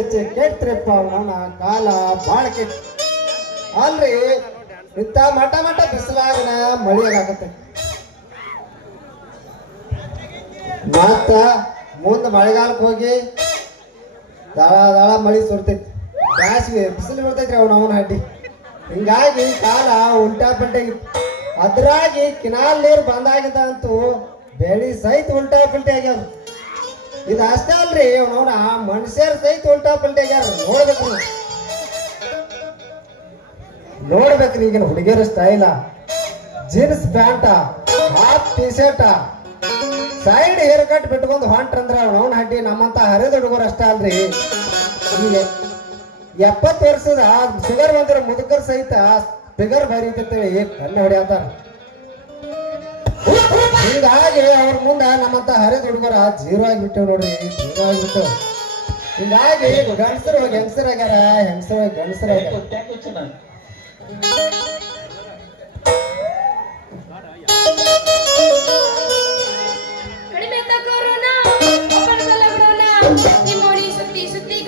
ಹೆಚ್ಚೆ ಕೆಟ್ಟ್ರಿಪ್ಪ ಅವನ ಕಾಲ ಬಾಳ ಕೆಟ್ಟ ಅಲ್ರಿ. ಇಂಥ ಮಠ ಮಠ ಬಿಸಿಲಾಗನ ಮಳಿ ಆಗತ್ತೆ. ಮತ್ತ ಮುಂದೆ ಮಳೆಗಾಲಕ್ಕೆ ಹೋಗಿ ದಳ ದಳ ಮಳಿ ಸುರ್ತೈತಿ, ಬ್ಯಾಸಿಗೆ ಬಿಸಿಲು ಬೀಳ್ತೈತ್ರಿ ಅವನ ಹಡ್ಡಿ. ಹಿಂಗಾಗಿ ಕಾಲ ಉಲ್ಟಾ ಪಲ್ಟಾಗಿ, ಅದ್ರಾಗಿ ಕಿನಾಲ್ ನೀರು ಬಂದಾಗಿದ್ದ ಅಂತೂ ಬೆಳಿ ಸಹಿತ ಉಲ್ಟಾ ಪಲ್ಟಿ ಆಗ್ಯಾವ. ಇದು ಅಷ್ಟೇ ಅಲ್ರಿ, ಅವನವನ ಮನುಷ್ಯರ ಸಹಿತ ಉಲ್ಟಾ ಪಲ್ಟಿ ಆಗ್ಯಾರ. ನೋಡ್ಬೇಕ್ರಿ ಈಗಿನ ಹುಡುಗಿಯರ style, jeans pant, half T shirt, side hair cut ಬಿಟ್ಕೊಂಡು ಹೊಂಟ್ರಂದ್ರ ಅವನವನ ಹಡ್ಡಿ. ನಮ್ಮಂತ ಹರಿದ ಹುಡುಗರು ಅಷ್ಟ ಅಲ್ರಿ, ಈಗ 70 ವರ್ಷದ ಶುಗರ್ ಬಂದ್ರ ಮುದುಕರ್ ಸಹಿತ ಫಿಗರ್ ಬರೀತೇಳಿ ಕಣ್ಣು ಹೊಡಿಯತಾರ. ಹಿಂಗಾಗಿ ಅವ್ರ ಮುಂದ ನಮ್ಮಂತ ಹರಿದ ಹುಡುಗರ ಜೀರೋ ಆಗಿಬಿಟ್ಟೇವ್ ನೋಡ್ರಿ, ಜೀರೋ ಆಗಿಬಿಟ್ಟು. ಹಿಂಗಾಗಿ ಗಂಡಸರು ಹೆಂಗಸರಾಗ್ಯಾರ, ಹೆಂಗಸರು ಗಂಡಸರಾಗ್ಯಾರ. ಕಡಿಮೆ ತಗೋರೋಣ ಒಬ್ಬರದಲ್ಲ ಬಿಡೋಣ ನಿಮ್ಮೋಡಿ ಸುತ್ತಿ ಸುತ್ತಿ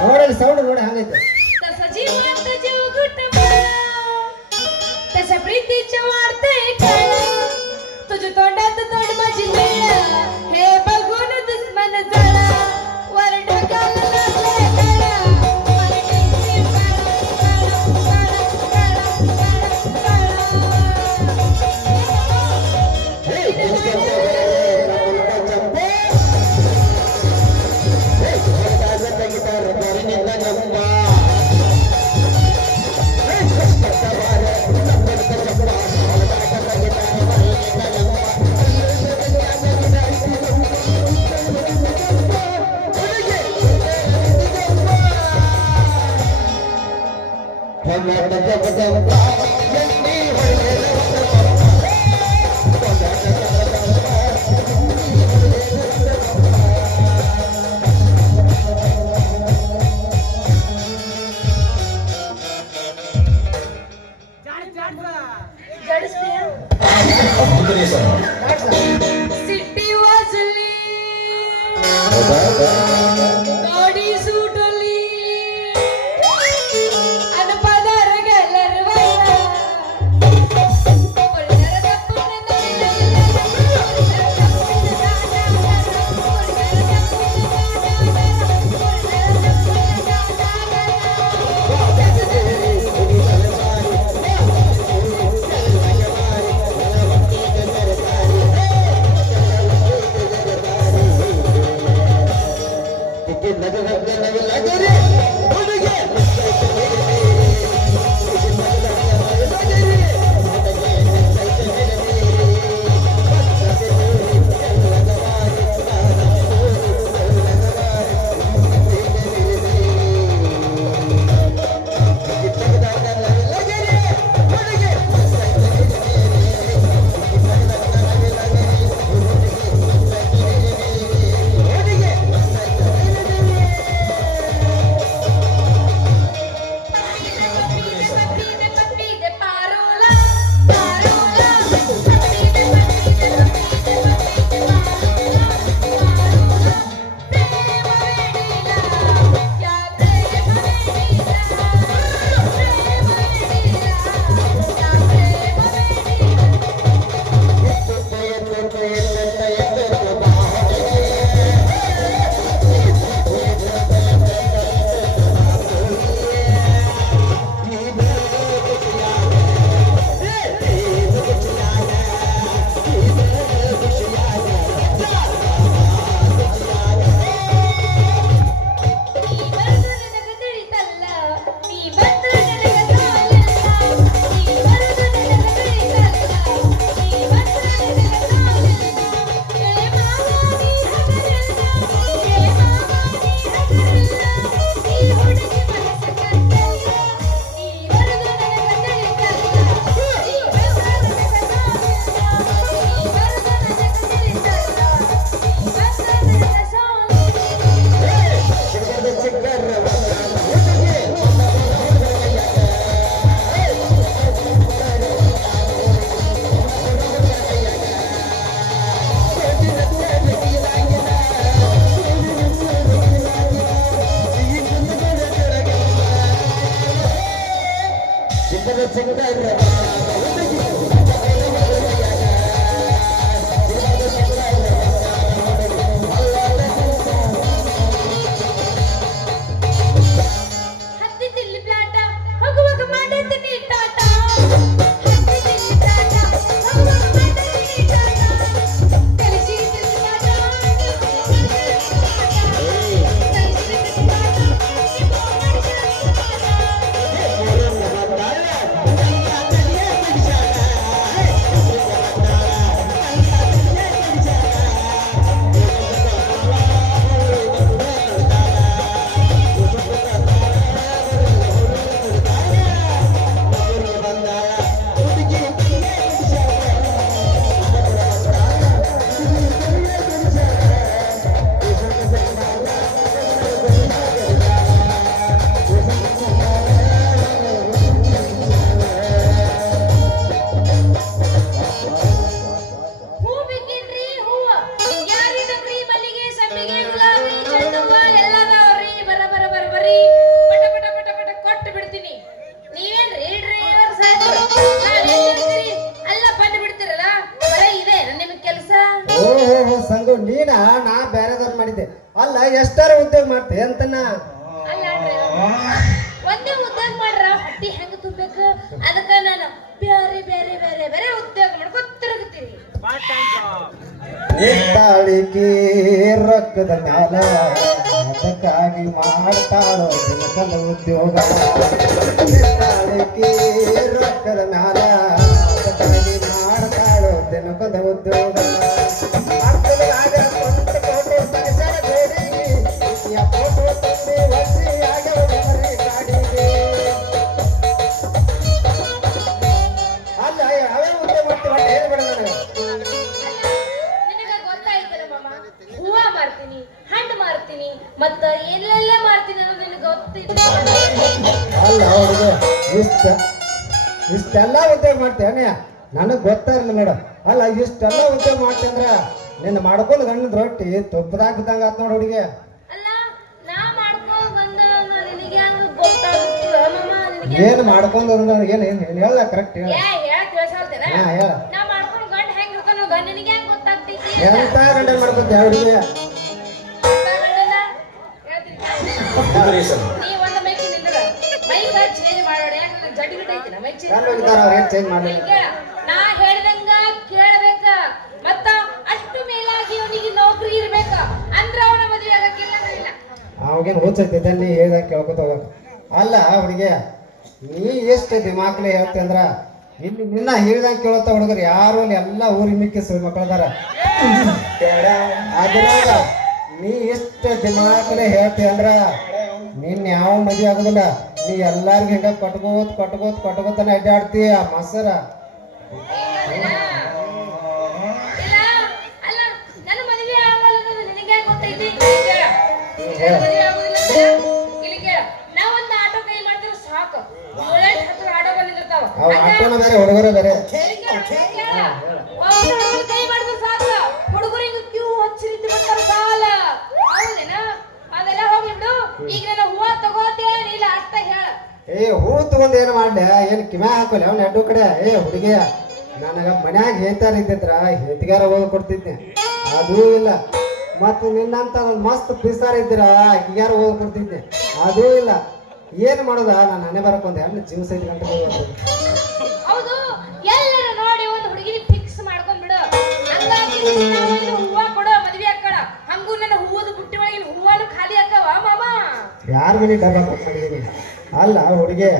ನೋಡಲಿ ಸೌಂಡ್ ನೋಡಿ ಹಂಗೈತೆ. तसा प्रीतीच्या वाढते काळ तुझ्या तोंडात तोंड माझी मेळ हे बघून दुश्मन जळा वर ढगाला लागले गळा सिटी वाजली गाडी सुटली अन पदार गेला रवायला ಹತ್ತಿದ್ದಿಲ್ಲಿ ಪ್ಲಾಟ ಹೋಗುವಾಗ ಮಾಡಿದ್ದೀನಿ ಟಾಟ ಹತ್ತಿದ್ದಿಲ್ಲಿ ಪ್ಲಾಟ ಹೋಗುವಾಗ ಮಾಡಿದ್ದೀನಿ ಟಾಟ ಕಲಿಸಿ ತಿರುಗಾಟ ಹೂ ಬೇಕೇನ್ರಿ ಹೂವ ಯಾರಿದಕ್ರಿ ಮಲ್ಲಿಗೆ ಸಂಪಿಗೆ ಗುಲಾಬಿ ಚೆಂಡು ಹೂವ ಎಲ್ಲ ಅದಾವ್ರಿ ಬರ ಬರ ಬರ ಬರ್ರಿ ಪಟ ಪಟ ಪಟ ಪಟ ಕೊಟ್ಟು ಬಿಡ್ತೀನಿ ನೀವೇನ್ರಿ ಡ್ರೈವರ್ ಸಾಹೇಬ್ರು ನಾವೇನ್ ಹೇಳ್ತೀರಿ ಎಲ್ಲ ಬಂದು ಬಿಡ್ತೀರಲ್ಲ ಬರೀ ಇದೆ ನಿಮಗೆ ಕೆಲಸ ಓಹೋ ಸಂಗು ನೀನ ನಾ ಬೇರೆದವ್ರು ಮಾಡಿದ್ದೆ ಅಲ್ಲ ಎಷ್ಟಾರ ಉದ್ಯೋಗ ಮಾಡ್ತೆ ಅಂತನ ಅಲ್ಲ ಡ್ರೈವರ್ ಒಂದೇ ಉದ್ಯೋಗ ಮಾಡ್ರ ಹೊಟ್ಟಿ ಹೆಂಗ ತುಂಬಬೇಕು ಅದಕ್ಕ ನಾನು ಬೇರೆ ಬೇರೆ ಬೇರೆ ಬೇರೆ ಉದ್ಯೋಗ ಮಾಡ್ಕೊತ ತಿರುಗ್ತೀನಿ ತಾಳಿಕೆ ರೊಕ್ಕದ ಮ್ಯಾಲ ಅದಕ್ಕಾಗಿ ಮಾಡ್ತಾಳೋ ದಿನಕಂದ ಉದ್ಯೋಗ ತಾಳಿಕೆ ರೊಕ್ಕದ ಮ್ಯಾಲ ಅದಕ್ಕಾಗಿ ಮಾಡ್ತಾಳೋ ದಿನಕಂದ ಉದ್ಯೋಗ ಮಕ್ಕಳಿಗಾಗ ಸ್ವಂತ ಕೋಟೆ ಪರಿಸರ ಬೇಡಿಗೆ ಫೋಟೋ ತಂದು ವರ್ಷಿ ಆಗೋ ಮೆಮರಿ ಕಾಡಿಗೆ ಅಲ್ಲ ಯಾವ್ಯಾವ ಉದ್ಯೋಗ ಮಾಡ್ತೀವಿ ಹೇಳ್ಬೇಡ ನನಗೆ ನಿನಗ ಗೊತ್ತಾಯ್ತಲ್ಲ ಮಾಮ ಹೂವ ಮಾರ್ತೀನಿ ಹಣ್ಣು ಮಾರ್ತೀನಿ ಮತ್ತ ಏನೆಲ್ಲ ಮಾರ್ತೀನಿ ಅನ್ನೋದು ನಿನಗೆ ಗೊತ್ತಿದೆ ಅಲ್ಲ ಅವ್ರಿಗೆ ಇಷ್ಟೆಲ್ಲ ಉದ್ಯೋಗ ಮಾಡ್ತೇನೆ ನನಗೆ ಗೊತ್ತಾಗಿಲ್ಲ ನೋಡು ಅಲ್ಲ ಇಷ್ಟೆಲ್ಲ ಉದ್ಯೋಗ ಮಾಡ್ತಂದ್ರ ನಿನ್ನ ಮಾಡ್ಕೊಂಡು ಗಂಡದ ರೊಟ್ಟಿ ತುಪ್ಪದಾಗ ಬಿದ್ದಂಗ ಆತ್ ನೋಡು ಹುಡುಗಿ ಅಲ್ಲ ನಾ ಮಾಡ್ಕೊಂಡ್ ಬಂದ ನಿನಗೆ ಹೆಂಗ ಗೊತ್ತಾಗುತ್ತಲ್ಲ ಮಾಮ ನಿನಗೆ ಏನು ಮಾಡ್ಕೊಂಡು ಏನು ಹೇಳ ಕರೆಕ್ಟ್ ಹೇಳ ಹೇಳ ತಿಳ್ಸಾಲ್ತೇನ ಹಾ ಹೇಳ ನಾ ಮಾಡ್ಕೊಂಡು ಗಂಡ ಹೆಂಗ್ ಇರ್ತಾನೋ ಗಂಡ ನಿನಗೆ ಹೆಂಗ್ ಗೊತ್ತಾಗ್ತೈತಿ ಎಂತ ಗಂಡ ಮಾಡ್ಕೊತ ಹುಡುಗಿ ನೀ ಒಂದ್ ಮೈಕಿ ನಿಂದ್ರ ಮೈಕ ಚೇಂಜ್ ಮಾಡೋಣ ಯಾಕಂದ್ರೆ ಜಡ್ಡಿ ಗಿಡ ಐತಿ ನಾ ಮೈಕ್ ಗಂಡ ಹೋಗಿದ್ದಾರ ಅವ್ರು ಏನು ಚೇಂಜ್ ಮಾಡಲಿಲ್ಲ ನಾ ಹೇಳ್ದಂಗ ಕೇಳಬೇಕ ಮತ್ತ ಅಷ್ಟು ಮೇಲಾಗಿ ಅವನಿಗೆ ನೌಕರಿ ಇರ್ಬೇಕ ಅಂದ್ರ ಅವನ ಮದುವೆ ಆಗಕ್ಕಿಲ್ಲ ಇಲ್ಲ ಅವಾಗೇನು ಹುಚ್ಚೈತೆ ನೀ ಹೇಳ್ದಾಗ ಕೇಳ್ಕೊತ ಹೋಗಕ್ ಅಲ್ಲ ಹುಡುಗಿ ನೀ ಎಷ್ಟು ದಿಮಾಕ್ಲೆ ಹೇಳ್ತಿ ಅಂದ್ರ ಇಲ್ಲಿ ನಿನ್ನ ಹೇಳ್ದಂಗೆ ಕೇಳತ್ತ ಹುಡುಗರು ಯಾರು ಅಲ್ಲಿ ಎಲ್ಲ ಊರಿ ಮಿಕ್ಕಿ ಮಕ್ಕಳದಾರ ಅದ್ರಾಗ ನೀ ಎಷ್ಟು ದಿಮಾಕ್ಲೆ ಹೇಳ್ತಿ ಅಂದ್ರ ನಿನ್ನ ಯಾವ ಮದುವೆ ಆಗೋದಿಲ್ಲ ನೀ ಎಲ್ಲಾರ್ಗು ಹಿಂಗ ಕಟ್ಕೋತಾನೆ ಅಡ್ಡಾಡ್ತಿ ಆ ಮೊಸರ ಇಲ್ಲ ಅಲ್ಲ ನನ್ನ ಮದುವೆ ಆಗಲ್ಲ ಅನ್ನೋದು ನಿನಗೆ ಹೆಂಗ್ ಗೊತ್ತೈತಿ ಕೇಳ ಮದುವೆ ಆಗೋದಿಲ್ಲ ಇಲ್ಲಿ ಕೇಳ ನಾ ಒಂದ್ ಆಟೋ ಕೈ ಮಾಡಿದ್ರೆ ಸಾಕು 7-10 ಆಟೋ ಬಂದಿರ್ತಾವ ಅವ್ ಆಟೋನ ಬೇರೆ ಹುಡುಗರ ಬೇರೆ ಕೈ ಮಾಡಿದ್ರೆ ಸಾಕು ಹುಡುಗರಿಗೆ ಕ್ಯೂ ಹಚ್ಚಿ ನಿಂತು ಬರ್ತಾರ ಸಾಲ ಹೌದೇನ ಅದೆಲ್ಲ ಹೋಗ್ಬಿಡು ಈಗ ನನ್ನ ಹೂವ ತಗೋತೇನ ಇಲ್ಲ ಅಷ್ಟ ಹೇಳ ಹೂ ತಗೊಂಡ್ ಏನ್ ಮಾಡ್ಲೆ ಏನ್ ಕಿವ್ಯಾ ಹಾಕೋಲ್ಲ ಅವ್ನ ಅಡ್ಡು ಕಡೆ ಹುಡುಗಿಯ ನನಗ ಮನ್ಯಾಗ ಹೇತಾರ ಇದ್ದಿದ್ರ ಹೇತಿಗಾರ ಹೋಗಿ ಕೊಡ್ತಿದ್ದೆ ಅದೂ ಇಲ್ಲ ಮತ್ ನಿನ್ನಂತ ಒಂದ್ ಮಸ್ತ್ ಪೀಸಾರ ಇದ್ದೀರ ಅಕ್ಕಿಗಾರ ಹೋಗಿ ಕೊಡ್ತಿದ್ದೆ ಅದೂ ಇಲ್ಲ ಏನ್ ಮಾಡೋದ ನಾನು ಹಣೆ ಬರಕೊಂಡೆ ಹೆಣ್ಣು ಜೀವ ಸಹಿತ ಗಂಟೆ ಹೌದು ಎಲ್ಲರೂ ನೋಡಿ ಒಂದು ಹುಡುಗಿನ ಫಿಕ್ಸ್ ಮಾಡ್ಕೊಂಡ್ ಬಿಡು ಹಂಗಾಗಿ ಹೂವ ಕೊಡು ಮದ್ವೆ ಅಕ್ಕಳ ಹಂಗೂ ನನ್ನ ಹೂವದ ಬುಟ್ಟಿ ಒಳಗಿನ ಹೂವನು ಖಾಲಿ ಅಕ್ಕವ ಮಾಮ ಯಾರ ಮನೆ ಡಬ್ಬ ಮಾಡಿದೀನಿ ಅಲ್ಲ ಹುಡುಗಿ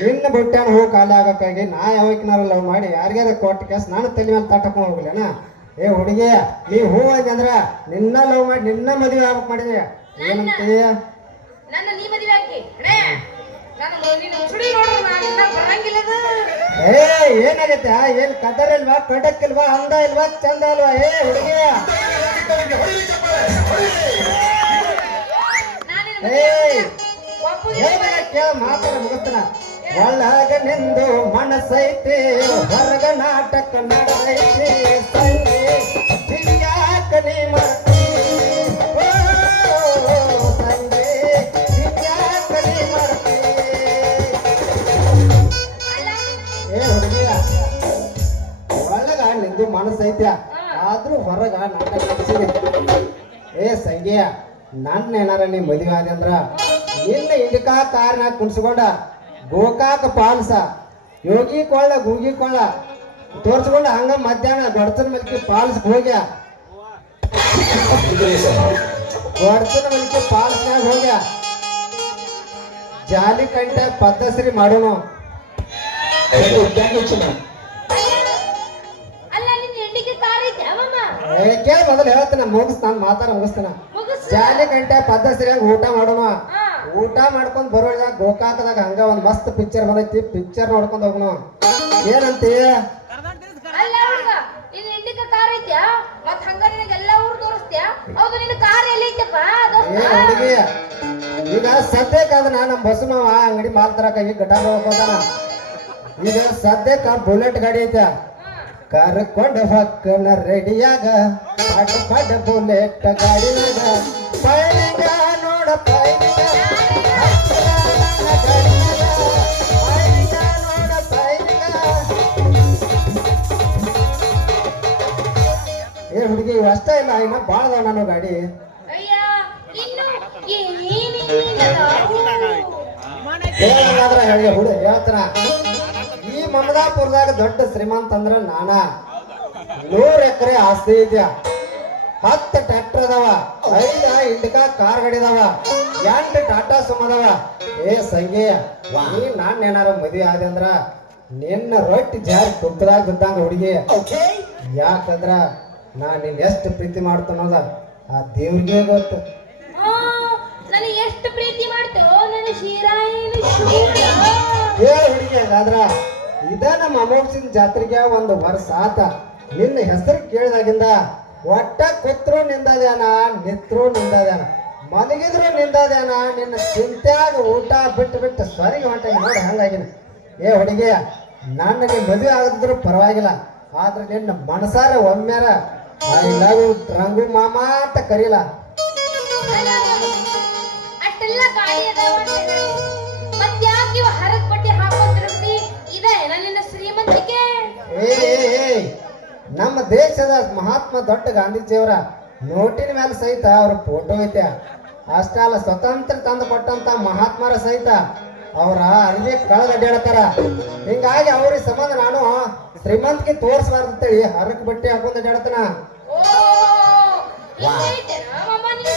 ನಿನ್ನ ಬಟ್ಟೆನ ಹೂ ಖಾಲಿ ಆಗಕ್ಕಾಗಿ ನಾ ಯಾವಕ್ಕಿನಾರ ಲವ್ ಮಾಡಿ ಯಾರಿಗಾರ ಕೊಟ್ಟ ಕೇಸ್ ನಾನು ತಲೆ ಮೇಲೆ ತಟ್ಟಕೊಂಡ್ ಹೋಗ್ಲೇನ ಏ ಹುಡುಗಿ ನೀ ಹೂ ಅಂದ್ರ ನಿನ್ನ ಲವ್ ಮಾಡಿ ನಿನ್ನ ಮದುವೆ ಆಗ್ಬೇಕು ಮಾಡಿದೆ ಏನಂತೀಯ ನನ್ನ ನೀ ಮದುವೆ ಹಾಕಿ ಅಣೇ ನಾನು ನಿನ್ನ ಸುಡಿ ನೋಡು ನಾನು ಇನ್ನ ಬರಂಗಿಲ್ಲ ಏ ಏನಾಗತ್ತೆ ಏನ್ ಕದರ್ ಇಲ್ವಾ ಕಡಕ್ ಇಲ್ವಾ ಅಂದ ಇಲ್ವಾ ಚಂದ ಇಲ್ವಾ ಏ ಹುಡುಗಿ ಕೇಳ ಮಾತಾಡ ಮುಗಿಸ್ತಾನ ಒಳಗ ನಿಂದು ಮನಸ್ಸೈತಿ ಹೊರಗ ನಾಟಕ ನಡೆದೈತಿ ಸಂಜೆ ಹಿರಿಯಾಕ ನೀ ಮರ್ತಿ ಸಂಜೆ ಹಿರಿಯಾಕ ನೀ ಮರ್ತಿ ಮನಸ್ಸು ಐತ್ಯ ಆದ್ರೂ ಹೊರಗ ನನ್ನ ಕಳಿಸಿದೆ. ಏ ಸಂಗೀಯ, ನನ್ನ ಏನಾರ ನೀ ಮದುವೆ ಆದ ಅಂದ್ರ ನಿನ್ನ ಇಂಡಿಕಾ ಕಾರ್ನಾಗ ಕುಣಿಸ್ಕೊಂಡ ಗೋಕಾಕ ಪಾಲ್ಸ ಯೋಗಿ ಕೊಳ್ಳ ಗೂಗಿ ಕೊಳ್ಳ ತೋರ್ಸ್ಕೊಂಡ ಹಂಗ ಮಧ್ಯಾಹ್ನ ಗಡ್ತನ ಮಲ್ಕಿ ಪಾಲ್ಸ್ಗೆ ಹೋಗ್ಯ. ಗಡ್ತನ ಮಲ್ಕಿ ಪಾಲ್ಸ್ನಾಗ ಹೋಗ್ಯ ಜಾಲಿ ಕಂಟೆ ಪದ್ಧಶ್ರೀ ಮಾಡೋನು. ಅಲ್ಲ ನಿನ್ ಹೆಂಡಿಗೆ ಕಾರ್ ಐತೆ ಅವಮ್ಮ ಕೇಳಿ ಮೊದಲು ಹೇಳ್ತಾನ ಮುಗಿಸ್ತಾನ ಮಾತಾಡ ಮುಗಿಸ್ತಾನ. ಜಾಲಿ ಕಂಟೆ ಪದ್ಧಶ್ರೀಯಾಗ ಊಟ ಮಾಡೋಣ. ಊಟ ಮಾಡ್ಕೊಂಡ್ ಬರೋದಾಗ ಗೋಕಾಕದಾಗ ಹಂಗ ಒಂದ್ ಮಸ್ತ್ ಪಿಕ್ಚರ್ ಬಂದೈತಿ, ಪಿಕ್ಚರ್ ನೋಡ್ಕೊಂಡ್ ಹೋಗೋಣ. ಏನಂತಿ? ಅಲ್ಲ ಹುಡುಗ ನಿನ್ ಹೆಂಡಿಗೆ ಕಾರ್ ಐತ್ಯಾ ಮತ್ ಹಂಗ ನಿನಗೆ ಎಲ್ಲ ಊರು ತೋರಿಸ್ತ್ಯಾ? ಹೌದು ನಿನ್ನ ಕಾರ್ ಎಲ್ಲಿ ಐತಪ್ಪ? ಏ ಹುಡುಗಿ, ಈಗ ಸದ್ಯಕ್ಕೆ ನಮ್ಮ ಬಸಮಾವ ಅಂಗಡಿ ಮಾಲ್ ತರಕಾಗಿ ಗಟಾರ ಹೋಗೋದಾನ. ಈಗ ಸದ್ಯಕ್ಕ ಬುಲೆಟ್ ಗಾಡಿ ಐತೆ, ಕರ್ಕೊಂಡ್ ಹೊಕ್ಕನ ರೆಡಿಯಾಗ ಪಡ್ ಪಡ್ ಬುಲೆಟ್ ಗಾಡಿಯಾಗ ಪೈಲಿಂಗ ನೋಡ ಪೈಲಿಂಗ ನೋಡ ಪೈಲಿಂಗ. ಏ ಹುಡುಗಿ ಇವ್ ಅಷ್ಟ ಇಲ್ಲ, ಇನ್ನ ಬಾಳ ಅದಾವ ನಾನು ಗಾಡಿ. ಅಯ್ಯ ಇನ್ನು ಏನೇನಿಲ್ಲ ಹೇಳಂಗಾದ್ರ ಹೇಳಿ ಹುಡು ಹೇಳ್ತಾನ. ಈ ಮಮದಾಪುರದಾಗ ದೊಡ್ಡ ಶ್ರೀಮಂತ ಅಂದ್ರ ನಾನ. 100 ಎಕರೆ ಆಸ್ತಿ ಐತ್ಯ, 10 ಟ್ರ್ಯಾಕ್ಟರ್ ಅದಾವ, 5 ಇಂಡಿಕಾ ಕಾರ್ ಗಾಡಿ ಅದಾವ, 8 ಟಾಟಾ ಸುಮ್ ಅದಾವ. ಏ ಸಂಗೀಯ, ನೀ ನಾನ್ ಏನಾರ ಮದುವೆ ಆದ ಅಂದ್ರ ನಿನ್ನ ರೊಟ್ಟಿ ಜಾರಿ ತುಪ್ಪದಾಗ ಬಿದ್ದಂಗ ಹುಡುಗಿ. ಯಾಕಂದ್ರ ನಾ ನಿನ್ ಎಷ್ಟು ಪ್ರೀತಿ ಮಾಡ್ತಾನೋದ ಆ ದೇವ್ರಿಗೆ ಗೊತ್ತು. ನನಗೆ ಎಷ್ಟು ಪ್ರೀತಿ ಮಾಡ್ತೇವೋ ನನ್ನ ಶಿರಾಯಿನ ಏ ಹುಡುಗಿ, ಹಂಗಾದ್ರ ಇದ ನಮ್ಮ ಅಮೋಘಸಿನ ಜಾತ್ರೆಗೆ ಒಂದು ವರ್ಷ ಆತ. ನಿನ್ನ ಹೆಸರು ಕೇಳಿದಾಗಿಂದ ಒಟ್ಟ ಕೂತ್ರು ನಿಂದದ್ಯಾನ, ನಿತ್ರು ನಿಂದದ್ಯಾನ, ಮಲಗಿದ್ರು ನಿಂದದ್ಯಾನ. ನಿನ್ನ ಚಿಂತ್ಯಾಗ ಊಟ ಬಿಟ್ಟು ಬಿಟ್ಟು ಸರಿಗೆ ಹೊಂಟಾಗಿ ನೋಡಿ ಹಂಗಾಗಿನ. ಏ ಹುಡುಗಿ, ನನ್ನ ನೀ ಮದುವೆ ಆಗದಿದ್ರು ಪರವಾಗಿಲ್ಲ, ಆದ್ರೆ ನಿನ್ನ ಮನಸಾರ ಒಮ್ಮ್ಯಾರ ಐ ಲವ್ ರಂಗು ಮಾಮ ಅಂತ ಕರೀಲ. ಅಷ್ಟೆಲ್ಲ ಗಾಳಿ ಅದಾವ ಮತ್ ಯಾಕೆ ಇವ ಹರಕ್ ಬಟ್ಟೆ ಹಾಕೊಂತಿರ್ತಿ? ಇದೆ ನನ್ನ ಶ್ರೀಮಂತಿಕೆ. ಏ ನಮ್ಮ ದೇಶದ ಮಹಾತ್ಮ ದೊಡ್ಡ ಗಾಂಧೀಜಿಯವರ ನೋಟಿನ ಮೇಲೆ ಸಹಿತ ಅವ್ರ ಫೋಟೋ ಐತೆ. ಅಷ್ಟೇ ಅಲ್ಲ, ಸ್ವತಂತ್ರ ತಂದು ಕೊಟ್ಟಂತ ಮಹಾತ್ಮರ ಸಹಿತ ಅವರ ಅರ್ಜಿ ಕಳೆದಡ್ಯಾಡತಾರ. ಹಿಂಗಾಗಿ ಅವ್ರಿಗೆ ಸಂಬಂಧ ನಾನು ಶ್ರೀಮಂತಿಕೆ ತೋರಿಸಬಾರ್ದು ಅಂತೇಳಿ ಹರಕ್ ಬಟ್ಟೆ ಹಾಕೊಂಡ್ ಅಡ್ಯಾಡತನ.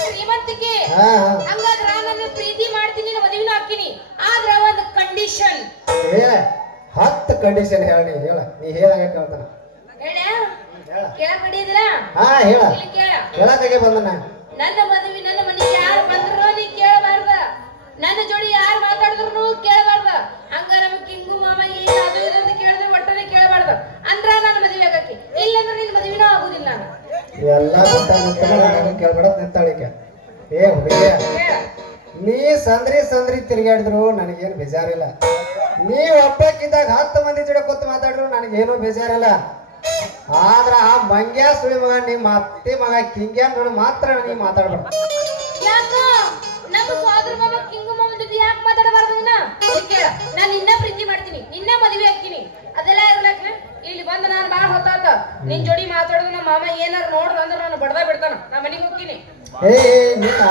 ಶ್ರೀಮಂತಿಕೆ ಹಂಗಾದ್ರ ನನ್ನ ಪ್ರೀತಿ ಮಾಡ್ತೀನಿ, ಮದುವೆನ ಹಾಕಿನಿ, ಆದ್ರ ಒಂದು ಕಂಡೀಷನ್. ಏ 10 ಕಂಡೀಷನ್ ಹೇಳಿ ಹೇಳ, ನೀ ಹೇಳಂಗ ಕೇಳ್ತಾನ. ಕೇಳಕ್ ಬಿಡಿದ್ರ? ಹಾ ಹೇಳ, ಹೇಳಕ್ಕಾಗೆ ಬಂದನ. ನನ್ನ ಮದುವೆ ನನ್ನ ಮನೆಗೆ ಯಾರು ಬಂದ್ರು ನೀ ಕೇಳಬಾರ್ದ, ನನ್ನ ಜೋಡಿ ಯಾರು ಮಾತಾಡಿದ್ರು ಕೇಳಬಾರ್ದ. ಹಂಗ ನಮಗ್ ಕಿಂಗು ಮಾಮ ಏನು ಅದು ಇದು ಅಂತ ಕೇಳಿದ್ರೆ ಒಟ್ಟನೆ ಕೇಳಬಾರ್ದ. ಅಂದ್ರ ನನ್ನ ಮದುವೆ ಆಗಕ್ಕೆ, ಇಲ್ಲಂದ್ರೆ ನಿನ್ ಮದುವೆನ ಆಗುದಿಲ್ಲ. ಎಲ್ಲ ಕೇಳ್ಬೇಡ ನಿಂತಾಳಿಕೆ. ಏ ಹುಡುಗಿ, ನೀ ಸಂದ್ರಿ ತಿರುಗಾಡಿದ್ರು ನನಗೇನು ಬೇಜಾರಿಲ್ಲ. ನೀ ಒಬ್ಬಕ್ಕಿದ್ದಾಗ 10 ಮಂದಿ ಜೋಡಿ ಕೂತು ಮಾತಾಡಿದ್ರು ನನಗೇನು ಬೇಜಾರಿಲ್ಲ. ಆದ್ರ ಆ ಮಂಗ್ಯ ಸುಳಿ ಮಗ ನಿಮ್ಮ ಅತ್ತಿ ಮಗ ಕಿಂಗ್ಯಾನ್ ನೋಡಿ ಮಾತ್ರ ನೀ ಮಾತಾಡ್ಬೇಡ. ಯಾಕ ನಮ್ಮ ಸೋದರ ಮಾಮ ಕಿಂಗು ಮಾಮ ಜೊತೆ ಯಾಕೆ ಮಾತಾಡಬಾರ್ದು? ನಾನು ನಿನ್ನ ಪ್ರೀತಿ ಮಾಡ್ತೀನಿ, ನಿನ್ನ ಮದುವೆ ಹಾಕ್ತೀನಿ, ಅದೆಲ್ಲ ಇರ್ಲಕ್ಕ. ಇಲ್ಲಿ ಬಂದು ನಾನು ಬಾಳ ಹೊತ್ತಾತ ನಿನ್ ಜೋಡಿ ಮಾತಾಡೋದು. ನಮ್ಮ ಮಾಮ ಏನಾರು ನೋಡ್ದ ಅಂದ್ರೆ ನಾನು ಬಡ್ದ ಬಿಡ್ತಾನ. ನಾ ಮನೆಗೆ ಹೋಗ್ತೀನಿ. ನಿನ್ನ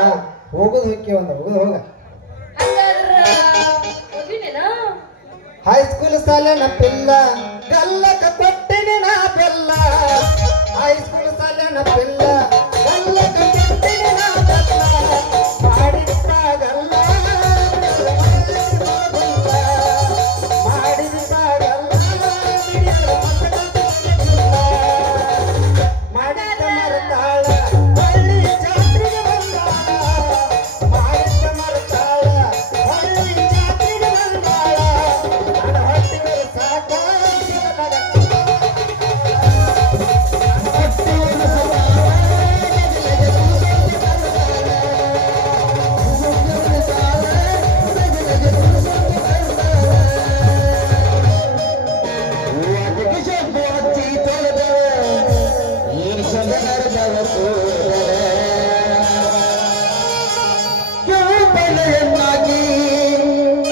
ಹೋಗುದು ಹೊಕ್ಕಿ ಹೋಗುದು ಹೋಗ. ಹಂಗಾದ್ರ ಹೋಗಿನೇನಾ? ಹೈಸ್ಕೂಲ್ ಸಾಲಿನ ಪಿಲ್ಲ ಗಲ್ಲಕ ಕೊಟ್ಟಿನಿ ನಾ ಬೆಲ್ಲ. ಹೈಸ್ಕೂಲ್ ಸಾಲಿನ ಪಿಲ್ಲ ಗಲ್ಲಕ ಕೊಟ್ಟಿನಿ ನಾ ಬೆಲ್ಲ. ಮಾಡಿದ್ದಾಗಲ್ಲ ಮಾಡಿದ ಮರತಾಳ ಹಳ್ಳಿ ಜಾತ್ರೆಗೆ ಬಂದಾಳ. ಮಾಡಿದ ಮರತಾಳ ಹಳ್ಳಿ ಜಾತ್ರೆಗೆ ಬಂದಾಳ. ನನ್ನ ಹೊಟ್ಟೆ ಸಾಕ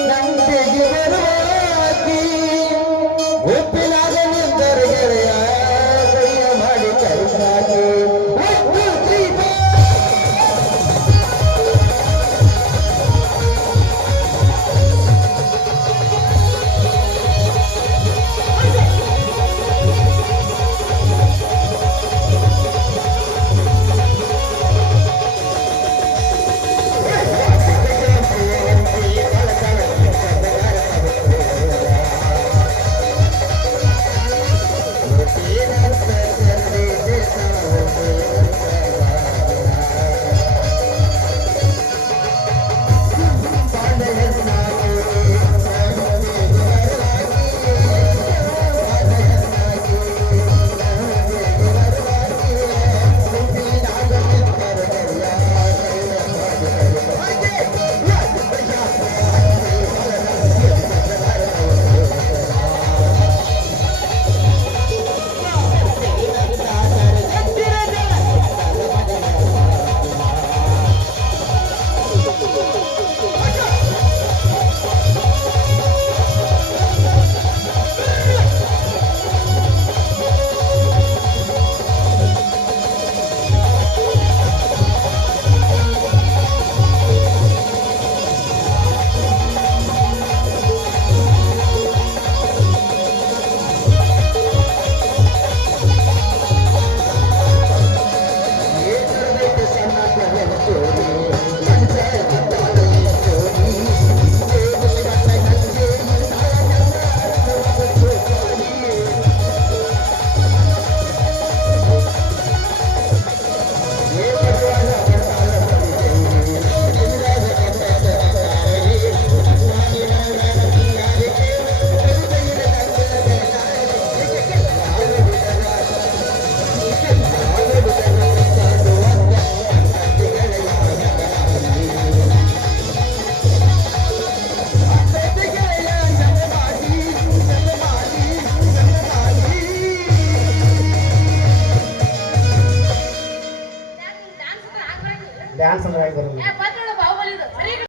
ನಂಬಿಗೆ ಬರುವಾಗಿ